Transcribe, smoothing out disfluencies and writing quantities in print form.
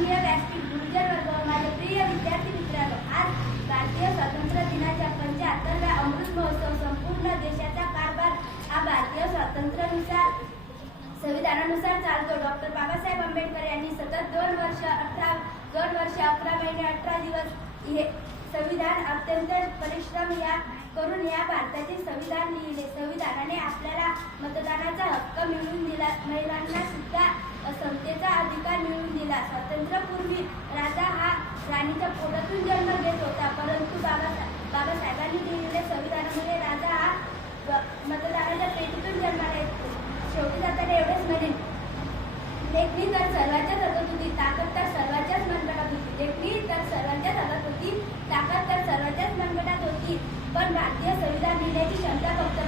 माननीय व्यासपीठ, गुरुजन वर्ग, माझे प्रिय विद्यार्थी मित्रांनो, आज भारतीय स्वातंत्र्य दिनाच्या 75व्या अमृत महोत्सव संपूर्ण देशाचा कारभार हा भारतीय स्वातंत्र्यानुसार संविधानानुसार चालतो. डॉक्टर बाबासाहेब आंबेडकर यांनी सतत 2 वर्ष 11 महिने 18 दिवस हे संविधान अत्यंत परिश्रम करून या भारताचे संविधान लिहिले. संविधानाने आपल्याला मतदानाचा हक्क मिळवून दिला, महिलांना सुद्धा समतेचा अधिकार मिळवून दिला. स्वातंत्र्यापूर्वी राजा हा राणीच्या पोटातून जन्म घेत होता, परंतु बाबासाहेबांनी लिहिलेल्या संविधानामुळे राजा हा मतदानाच्या पेटीतून जन्माला येतो. शेवटी जाताना एवढेच म्हणेन, लेखणी तर सर्वांच्याच हातात होती, ताकद तर सर्वांच्याच मनगटात होती. लेखणी तर सर्वांच्याच हातात होती, ताकद तर सर्वांच्याच मनगटात होती, पण भारतीय संविधान लिहिण्याची क्षमता फक्त